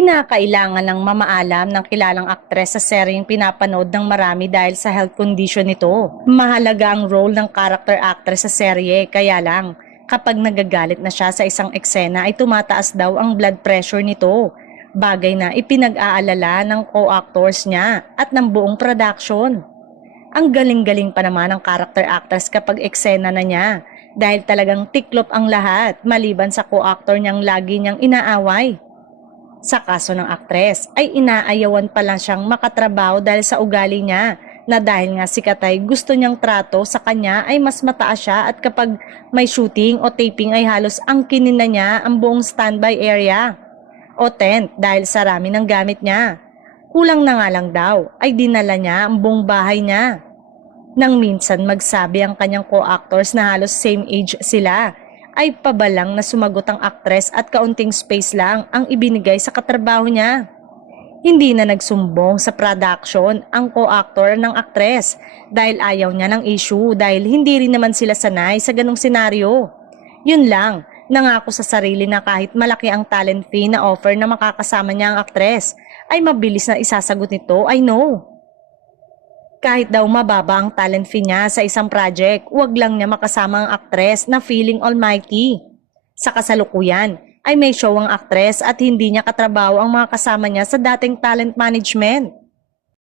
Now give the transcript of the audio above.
Kinakailangan ng mamaalam ng kilalang aktres sa seryeng pinapanood ng marami dahil sa health condition nito. Mahalaga ang role ng character actress sa serye, kaya lang, kapag nagagalit na siya sa isang eksena ay tumataas daw ang blood pressure nito. Bagay na ipinag-aalala ng co-actors niya at ng buong production. Ang galing-galing pa naman ng character actress kapag eksena na niya dahil talagang tiklop ang lahat maliban sa co-actor niyang lagi niyang inaaway. Sa kaso ng aktres ay inaayawan pa lang siyang makatrabaho dahil sa ugali niya na dahil nga sikat ay gusto niyang trato sa kanya ay mas mataas siya at kapag may shooting o taping ay halos angkinin na niya ang buong standby area o tent dahil sa rami ng gamit niya. Kulang na nga lang daw ay dinala niya ang buong bahay niya. Nang minsan magsabi ang kanyang co-actors na halos same age sila, ay pabalang na sumagot ang aktres at kaunting space lang ang ibinigay sa katrabaho niya. Hindi na nagsumbong sa production ang co-actor ng aktres dahil ayaw niya ng issue dahil hindi rin naman sila sanay sa ganong senaryo. Yun lang, nangako sa sarili na kahit malaki ang talent fee na offer na makakasama niya ang aktres, ay mabilis na isasagot nito ay no. Kahit daw mababa ang talent fee niya sa isang project, wag lang niya makasama ang aktres na feeling almighty. Sa kasalukuyan, ay may show ang aktres at hindi niya katrabaho ang mga kasama niya sa dating talent management.